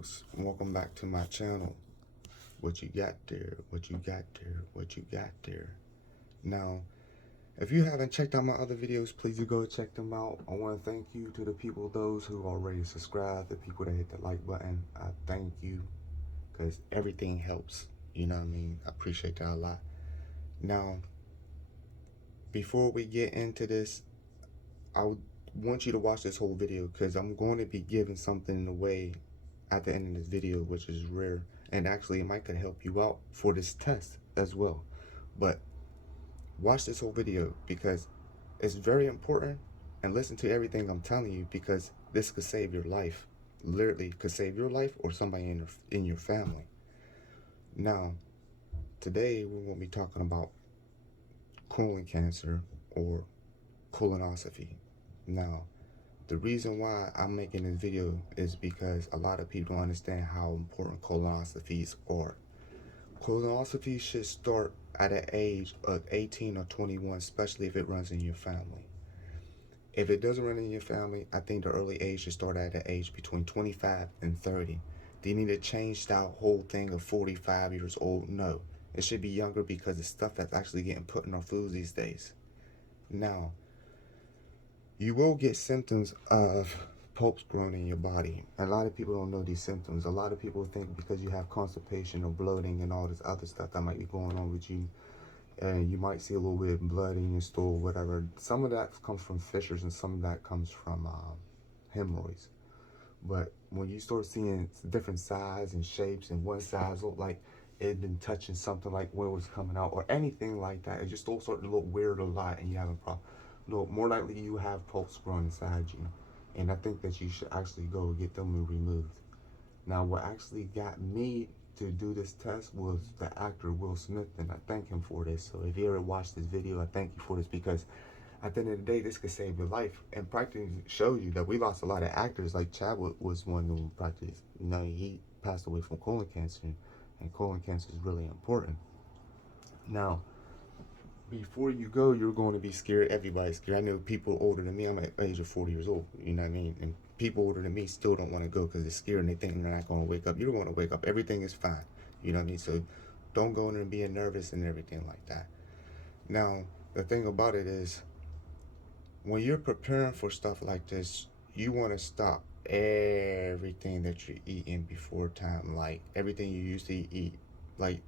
folks, welcome back to my channel. What you got there, what you got there, what you got there. Now, if you haven't checked out my other videos, please do go check them out. I want to thank you to the people, those who already subscribed, the people that hit the like button. I thank you, because everything helps. You know what I mean? I appreciate that a lot. Now, before we get into this, I would want you to watch this whole video, because I'm going to be giving something away at the end of this video, which is rare, and actually it might could help you out for this test as well. But watch this whole video, because it's very important, and listen to everything I'm telling you, because this could save your life. Literally could save your life or somebody in your family. Now, today we're going to be talking about colon cancer or colonoscopy. Now, the reason why I'm making this video is because a lot of people don't understand how important colonoscopies are. Colonoscopies should start at an age of 18 or 21, especially if it runs in your family. If it doesn't run in your family, I think the early age should start at an age between 25 and 30. Do you need to change that whole thing of 45 years old? No. It should be younger, because it's stuff that's actually getting put in our foods these days. Now, you will get symptoms of polyps growing in your body. A lot of people don't know these symptoms. A lot of people think because you have constipation or bloating and all this other stuff that might be going on with you, and you might see a little bit of blood in your stool, whatever. Some of that comes from fissures, and some of that comes from hemorrhoids. But when you start seeing different sizes and shapes, and one size look like it had been touching something, like where it was coming out or anything like that, it just all starting to look weird a lot, and you have a problem. No, more likely you have polyps growing inside you, and I think that you should actually go get them removed. Now, what actually got me to do this test was the actor Will Smith, and I thank him for this. So if you ever watched this video, I thank you for this, because at the end of the day, this could save your life, and practically shows you that we lost a lot of actors. Like Chadwick was one who practically, he passed away from colon cancer, and colon cancer is really important. Now, before you go, you're going to be scared. Everybody's scared. I know people older than me. I'm at the age of 40 years old. You know what I mean? And people older than me still don't want to go because they're scared and they think they're not going to wake up. You're going to wake up. Everything is fine. You know what I mean? So don't go in there and being nervous and everything like that. Now, the thing about it is, when you're preparing for stuff like this, you want to stop everything that you're eating before time. Like everything you used to eat. Like,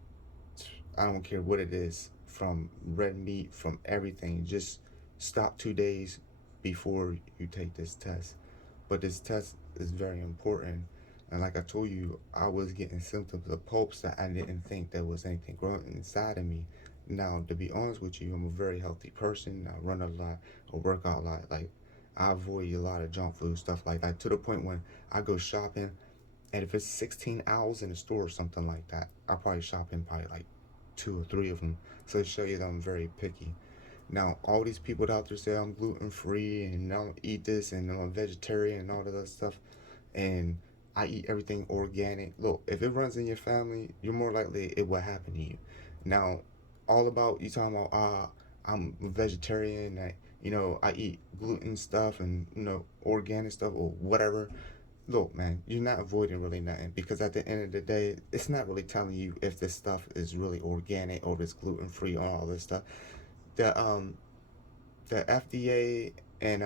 I don't care what it is, from red meat, from everything. Just stop 2 days before you take this test. But this test is very important. And like I told you, I was getting symptoms of polyps that I didn't think there was anything growing inside of me. Now, to be honest with you, I'm a very healthy person. I run a lot, I work out a lot. Like, I avoid a lot of junk food, stuff like that, to the point when I go shopping, and if it's 16 hours in the store or something like that, I probably shop in probably like 2 or 3 of them. So to show you that I'm very picky. Now, all these people out there say I'm gluten free and I don't eat this and I'm a vegetarian and all of that stuff, and I eat everything organic. Look, if it runs in your family, you're more likely it will happen to you. Now, all about you talking about I'm a vegetarian, I eat gluten stuff and organic stuff or whatever. Look, man, you're not avoiding really nothing, because at the end of the day, it's not really telling you if this stuff is really organic or if it's gluten free or all this stuff. The the FDA and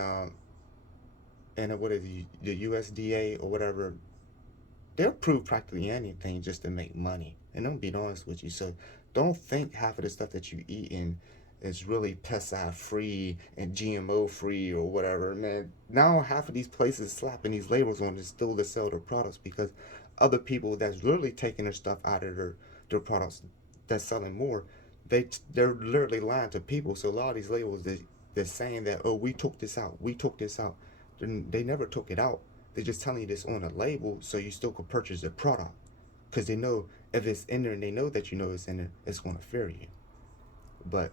what is it, the USDA or whatever, they'll approve practically anything just to make money. And I'm being honest with you, so don't think half of the stuff that you eating is really pesticide free and GMO free or whatever, man. Now half of these places slapping these labels on it still to sell their products, because other people that's literally taking their stuff out of their products that's selling more, they're literally lying to people. So a lot of these labels, they're saying that, oh, we took this out. They never took it out. They're just telling you this on a label so you still could purchase the product, because they know if it's in there and they know that you know it's in there, it's going to fear you. But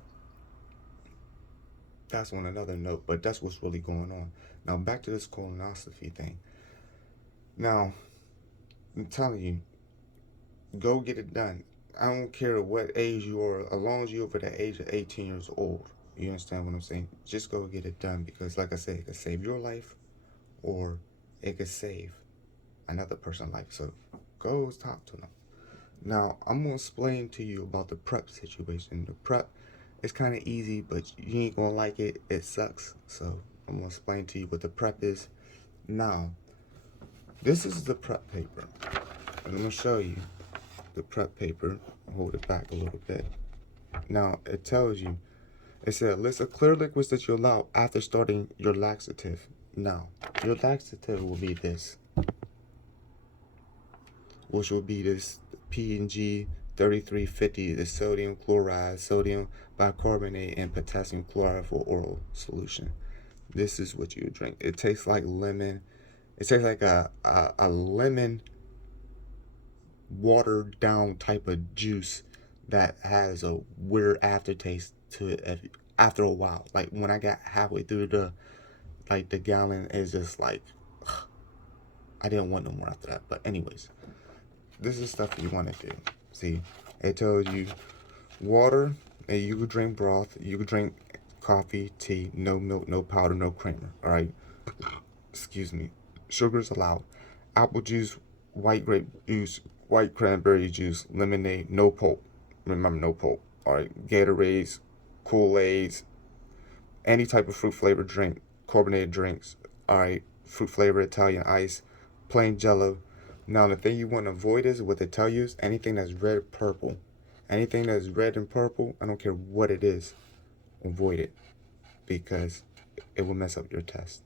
that's on another note, but that's what's really going on. Now, back to this colonoscopy thing. Now, I'm telling you, go get it done. I don't care what age you are, as long as you're over the age of 18 years old. You understand what I'm saying? Just go get it done, because like I said, it could save your life or it could save another person's life. So go talk to them. Now, I'm going to explain to you about the prep situation. The prep is kind of easy, but you ain't going to like it. It sucks. So I'm going to explain to you what the prep is. Now, this is the prep paper. And I'm going to show you the prep paper. Hold it back a little bit. Now, it tells you, it said, list of clear liquids that you allow after starting your laxative. Now, your laxative will be this, which will be this P&G 3350, the sodium chloride, sodium bicarbonate, and potassium chloride for oral solution. This is what you drink. It tastes like lemon. It tastes like a lemon watered down type of juice that has a weird aftertaste to it after a while. Like when I got halfway through the gallon, is just like, ugh, I didn't want no more after that. But anyways, this is stuff you want to do. See, it tells you water, and you could drink broth, you could drink coffee, tea, no milk, no powder, no creamer. All right, excuse me. Sugars allowed. Apple juice, white grape juice, white cranberry juice, lemonade, no pulp. Remember, no pulp. All right, Gatorades, Kool-Aids, any type of fruit flavored drink, carbonated drinks. All right, fruit flavored Italian ice, plain Jello. Now the thing you want to avoid is what they tell you is anything that's red, purple. Anything that's red and purple, I don't care what it is, avoid it because it will mess up your test.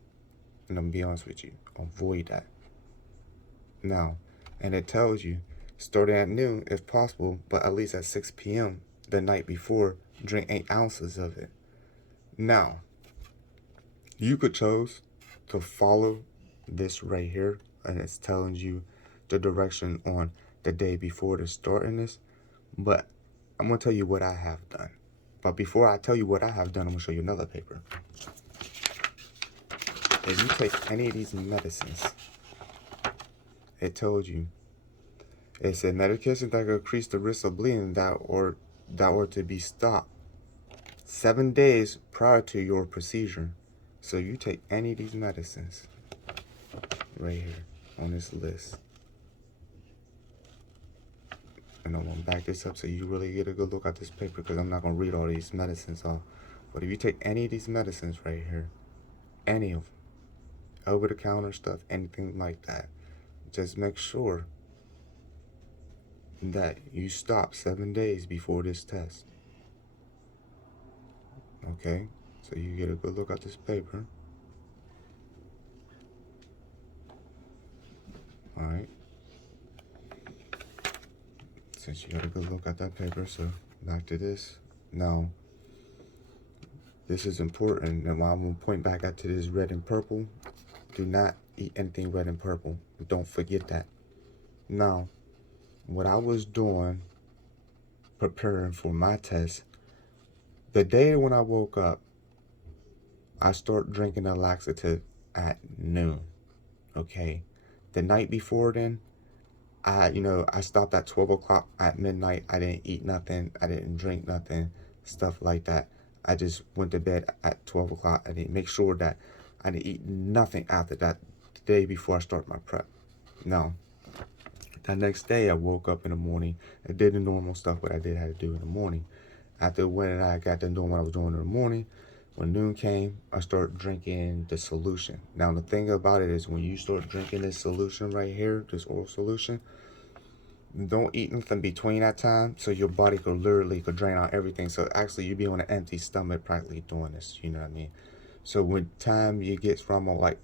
And I'm gonna be honest with you, avoid that. Now, and it tells you starting at noon if possible, but at least at 6 p.m. the night before, drink 8 ounces of it. Now, you could choose to follow this right here, and it's telling you the direction on the day before to starting this, but I'm going to tell you what I have done. But before I tell you what I have done, I'm going to show you another paper. If you take any of these medicines, it told you, it said medications that could increase the risk of bleeding that were to be stopped 7 days prior to your procedure. So you take any of these medicines right here on this list. And I'm going to back this up so you really get a good look at this paper because I'm not going to read all these medicines off. But if you take any of these medicines right here, any of them, over-the-counter stuff, anything like that, just make sure that you stop 7 days before this test. Okay? So you get a good look at this paper. Alright. Since you got a good look at that paper, so back to this. Now, this is important, and I'm going to point back out to this red and purple. Do not eat anything red and purple. Don't forget that. Now, what I was doing, preparing for my test, the day when I woke up, I started drinking a laxative at noon. Okay? The night before then, I stopped at 12 o'clock at midnight. I didn't eat nothing. I didn't drink nothing, stuff like that. I just went to bed at 12 o'clock. I didn't make sure that I didn't eat nothing after that the day before I start my prep. Now, that next day I woke up in the morning. I did the normal stuff what I did have to do in the morning. After when I got to doing what I was doing in the morning, when noon came, I started drinking the solution. Now, the thing about it is when you start drinking this solution right here, this oral solution, don't eat nothing between that time so your body could drain out everything. So actually you'd be on an empty stomach practically doing this, you know what I mean? So when time you get from like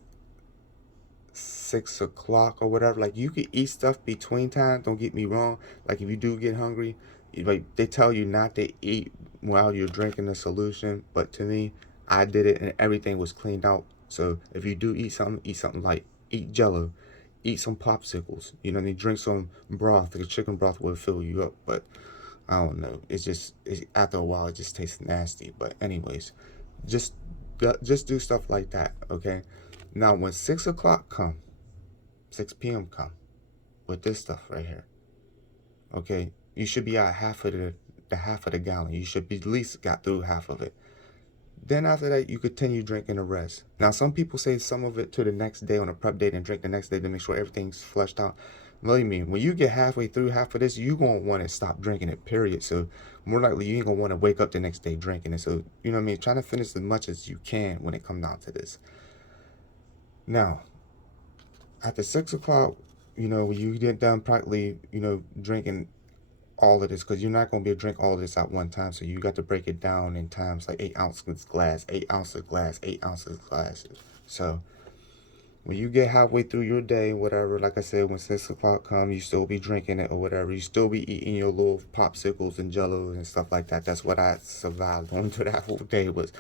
6 o'clock or whatever, like you could eat stuff between time, don't get me wrong. Like if you do get hungry, like they tell you not to eat while you're drinking the solution, but to me, I did it and everything was cleaned out. So if you do eat something light, eat Jello, eat some popsicles, you know what I mean? Drink some broth, the chicken broth will fill you up, but I don't know. After a while, it just tastes nasty. But anyways, just do stuff like that, okay? Now, when 6 o'clock come, 6 p.m. come, with this stuff right here, okay, you should be at half of the gallon. You should be at least got through half of it. Then after that, you continue drinking the rest. Now, some people say some of it to the next day on a prep date and drink the next day to make sure everything's flushed out. Believe me, when you get halfway through half of this, you gonna want to stop drinking it. Period. So more likely, you ain't gonna want to wake up the next day drinking it. So you know what I mean. Trying to finish as much as you can when it comes down to this. Now, after 6 o'clock, when you get done practically, drinking all of this, because you're not going to be able to drink all of this at one time. So you got to break it down in times, like 8 ounces glass, 8 ounces glass, 8 ounces glass. So when you get halfway through your day, whatever, like I said, when 6 o'clock comes, you still be drinking it or whatever. You still be eating your little popsicles and jellos and stuff like that. That's what I survived on through that whole day, was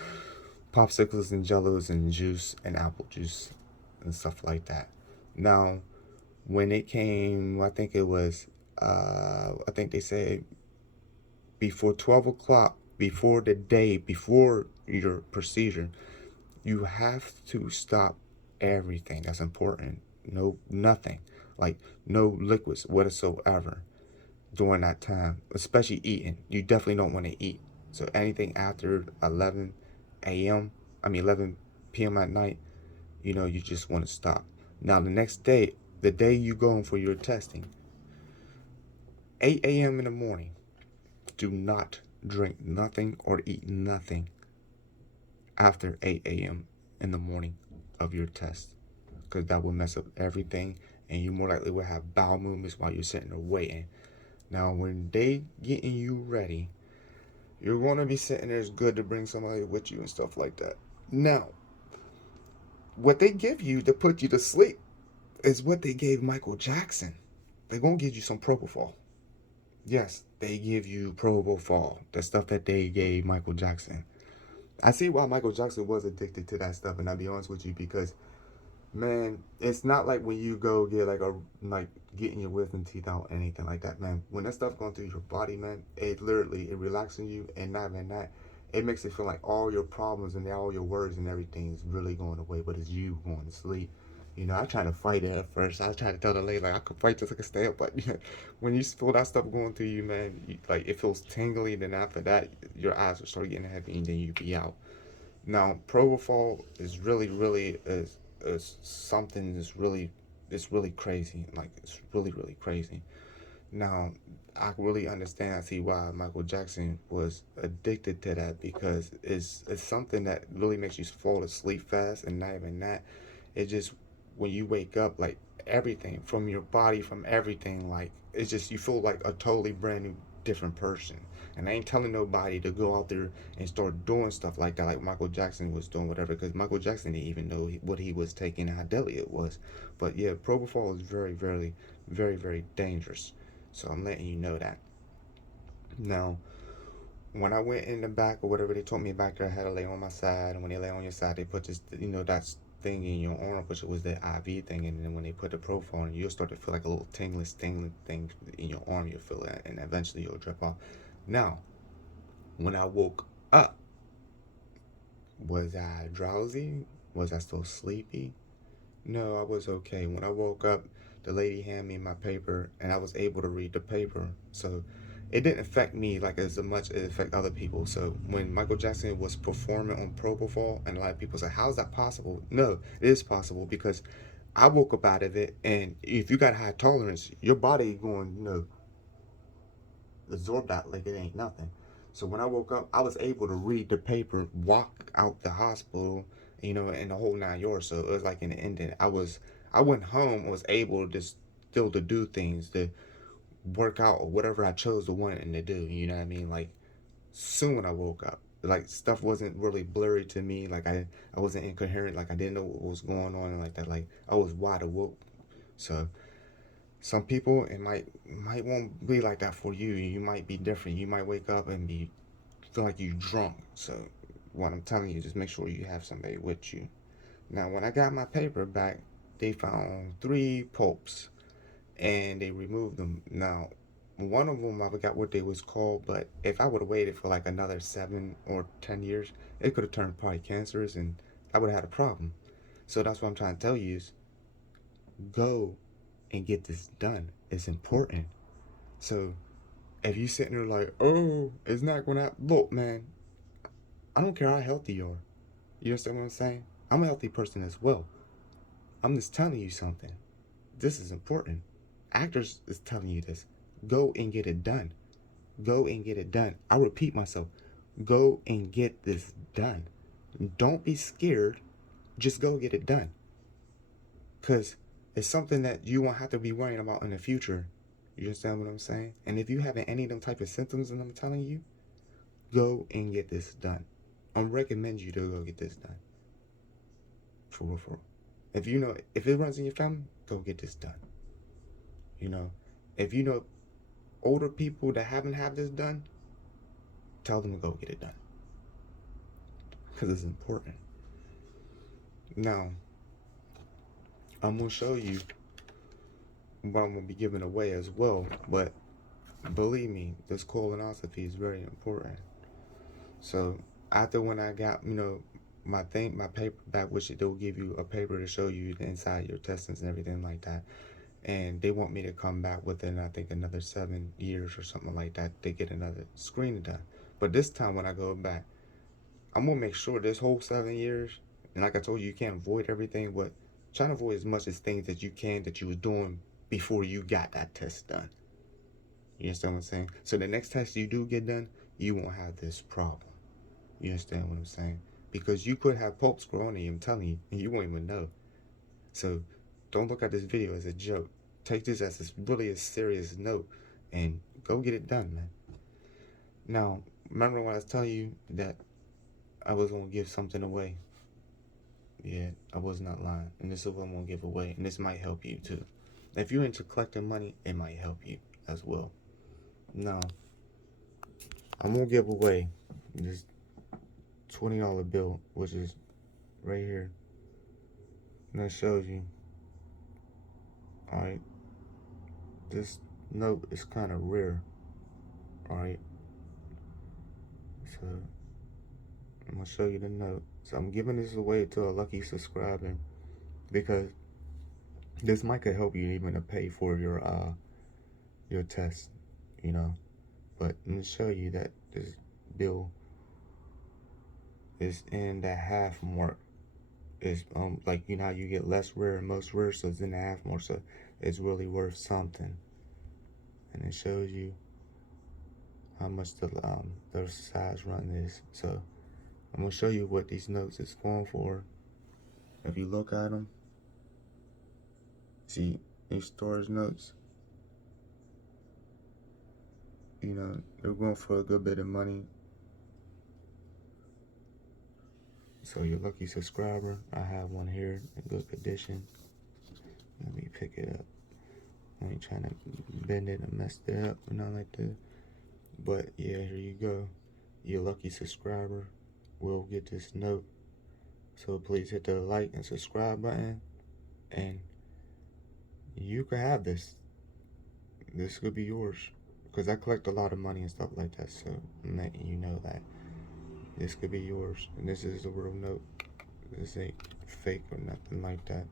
popsicles and jellos and juice and apple juice and stuff like that. Now, when it came, I think they said before 12 o'clock, before the day, before your procedure, you have to stop everything that's important. No, nothing. Like, no liquids whatsoever during that time, especially eating. You definitely don't want to eat. So anything after 11 a.m., 11 p.m. at night, you just want to stop. Now, the next day, the day you go in for your testing, 8 a.m. in the morning, do not drink nothing or eat nothing after 8 a.m. in the morning of your test, because that will mess up everything, and you more likely will have bowel movements while you're sitting there waiting. Now, when they getting you ready, you're going to be sitting there. It's good to bring somebody with you and stuff like that. Now, what they give you to put you to sleep is what they gave Michael Jackson. They're going to give you some propofol. Yes, they give you propofol, the stuff that they gave Michael Jackson. I see why Michael Jackson was addicted to that stuff, and I'll be honest with you, because man, it's not like when you go get like getting your wisdom teeth out or anything like that, man. When that stuff going through your body, man, it relaxing you, and not even that, it makes it feel like all your problems and all your worries and everything is really going away, but it's you going to sleep. I tried to fight it at first. I was trying to tell the lady, like, I could fight just like a stay up, but when you feel that stuff going through you, man, like, it feels tingly. Then after that, your eyes will start getting heavy, and then you be out. Now, propofol is really, really is something that's really, it's really crazy. Like, it's really, really crazy. Now, I really understand. I see why Michael Jackson was addicted to that, because it's something that really makes you fall asleep fast, and not even that. It just, when you wake up, like, everything from your body, from everything, like, it's just, you feel like a totally brand new, different person. And I ain't telling nobody to go out there and start doing stuff like that, like Michael Jackson was doing, whatever, because Michael Jackson didn't even know what he was taking and how deadly it was. But yeah, propofol is very, very, very, very dangerous. So I'm letting you know that. Now, when I went in the back or whatever, they told me back there I had to lay on my side. And when they lay on your side, they put this, that thing in your arm, which was the IV thing. And then when they put the propofol on, you'll start to feel like a little tingling thing in your arm. You'll feel it, and eventually you'll drip off. Now, when I woke up, was I drowsy? Was I still sleepy? No, I was okay. When I woke up, the lady handed me my paper, and I was able to read the paper. So it didn't affect me like as much as it affected other people. So when Michael Jackson was performing on propofol, and a lot of people say, "How is that possible?" No, it is possible, because I woke up out of it, and if you got high tolerance, your body going, absorb that like it ain't nothing. So when I woke up, I was able to read the paper, walk out the hospital, and the whole 9 yards. So it was like in the ending, I went home, was able to still to do things, to work out or whatever I chose to want and to do. You know what I mean? Like, soon when I woke up, like, stuff wasn't really blurry to me. Like, I wasn't incoherent. Like, I didn't know what was going on and like that. Like, I was wide awake. So some people, it might won't be like that for you. You might be different. You might wake up and feel like you drunk. So what I'm telling you, just make sure you have somebody with you. Now, when I got my paper back, they found 3 polyps, and they removed them. Now, one of them, I forgot what they was called, but if I would have waited for like another 7 or 10 years, it could have turned probably cancerous, and I would have had a problem. So that's what I'm trying to tell you is, go and get this done. It's important. So if you sitting there like, oh, it's not gonna happen, look, man, I don't care how healthy you are. You understand what I'm saying? I'm a healthy person as well. I'm just telling you something. This is important. Actors is telling you this. Go and get it done. Go and get it done. I repeat myself. Go and get this done. Don't be scared. Just go get it done. Because it's something that you won't have to be worrying about in the future. You understand what I'm saying? And if you having any of them type of symptoms that I'm telling you, go and get this done. I recommend you to go get this done. For real, for real. If you know, if it runs in your family, go get this done. You know, if you know older people that haven't had this done, tell them to go get it done. Because it's important. Now, I'm going to show you what I'm going to be giving away as well. But believe me, this colonoscopy is very important. So after when I got, my paper back, which they'll give you a paper to show you the inside of your intestines and everything like that. And they want me to come back within, I think, another 7 years or something like that to get another screening done. But this time when I go back, I'm going to make sure this whole 7 years, and like I told you, you can't avoid everything, but try to avoid as much as things that you can that you was doing before you got that test done. You understand what I'm saying? So the next test you do get done, you won't have this problem. You understand what I'm saying? Because you could have polyps growing in you, I'm telling you, and you won't even know. So don't look at this video as a joke. Take this as really a serious note and go get it done, man. Now, remember when I was telling you that I was going to give something away? Yeah, I was not lying. And this is what I'm going to give away. And this might help you too. If you're into collecting money, it might help you as well. Now, I'm going to give away this $20 bill, which is right here. And that shows you. Alright. This note is kind of rare. Alright. So, I'm going to show you the note. So, I'm giving this away to a lucky subscriber because this might could help you even to pay for your test, But let me show you that this bill is in the half mark. It's like how you get less rare and most rare, so it's in the half mark, so it's really worth something. And it shows you how much the size run is. So I'm gonna show you what these notes is going for. If you look at them, see these storage notes. They're going for a good bit of money. So your lucky subscriber, I have one here in good condition. Let me pick it up. I ain't trying to bend it and mess it up or nothing like that. But yeah, here you go. Your lucky subscriber will get this note. So please hit the like and subscribe button, and you can have this. This could be yours. Because I collect a lot of money and stuff like that, so I'm letting you know that this could be yours. And this is the real note. This ain't fake or nothing like that.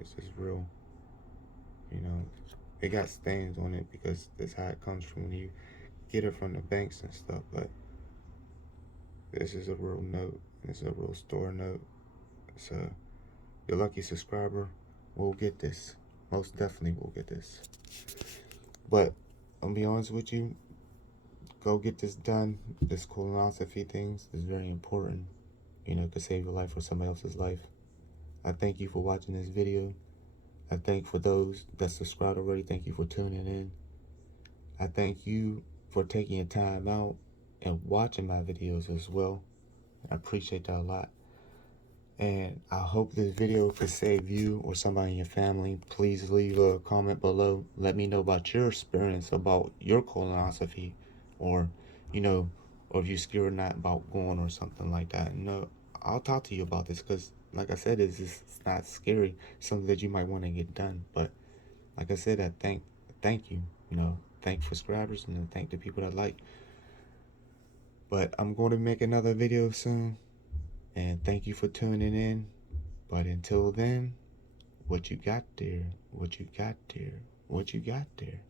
This is real. It got stains on it because that's how it comes from when you get it from the banks and stuff. But this is a real note. This is a real store note. So your lucky subscriber will get this. Most definitely will get this. But I'll be honest with you, go get this done. This colonoscopy things is very important. It could save your life or somebody else's life. I thank you for watching this video. I thank for those that subscribed already. Thank you for tuning in. I thank you for taking your time out and watching my videos as well. I appreciate that a lot. And I hope this video could save you or somebody in your family. Please leave a comment below. Let me know about your experience about your colonoscopy, or or if you're scared or not about going or something like that. I'll talk to you about this because, like I said, it's not scary. It's something that you might want to get done. But like I said, I thank you. Thank subscribers and thank the people that like. But I'm going to make another video soon. And thank you for tuning in. But until then, what you got there, what you got there, what you got there.